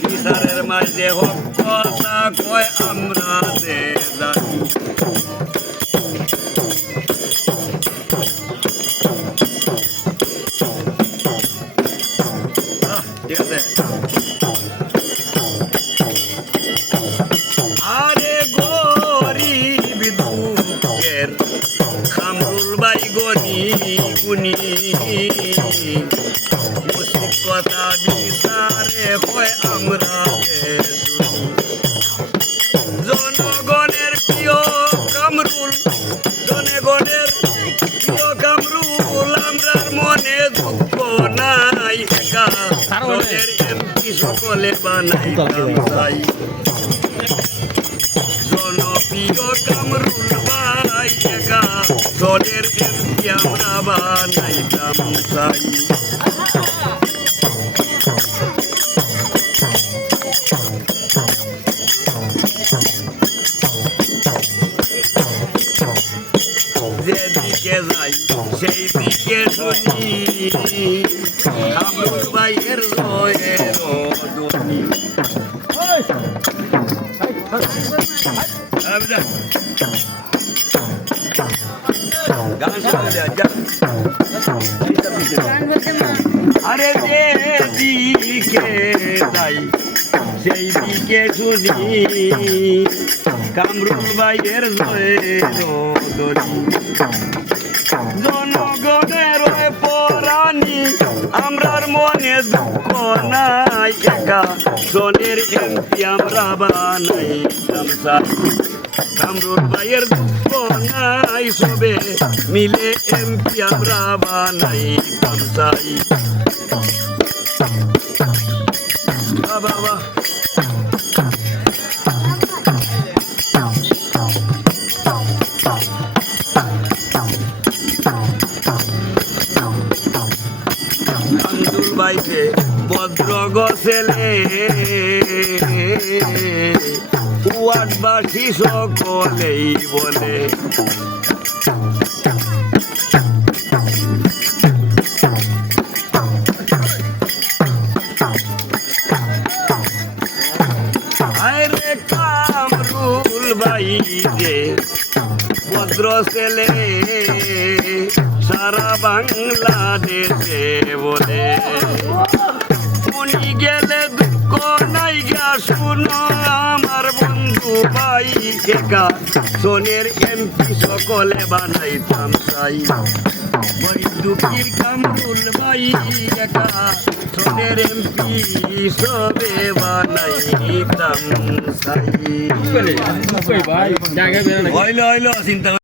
বিচারের মাঝে হোক কথা কয় আমরা যে জানি। ঠিক আছে। আরে গরিব দুঃখের খামরুল বাই গনি গুনি সকলে বানাই কামসাই জনপ্রিয় কামরুল ভাই একা দলের এমপি আমরা বানাই কামসাই যেদিকে যাই সেই দিকে শুনি কামরুল ভাইয়ের জয়ের আবিদা। গান শুনে দেয়া, যা। আরে যে দিকে যাই সেই দিকে শুনি কামরুল ভাইয়ের জয়ের জনগণের পরাণী আমরার মনে দুঃখ নাই একা জনের এমপি আমরা বানাই কামরুল ভাইয়ের নাই সবে মিলে এমপি আমরা বানাই কামসাই বাবা বাবা আন্দুল বাইতে ভদ্র গছেলে ওয়াটবাসী সকলেই বলে। যে ভদ্র ছেলে, সারা বাংলাদেশে বলে। উনি গেলে দুঃখ নাই গা শুনো। ভাই একা। সোনের এমপি সকলে বানাইতাম তাই ওই দুঃখীর কামরুল ভাই একা। সোনের এমপি সবে বানাইতাম তাই হইল হইল চিন্তা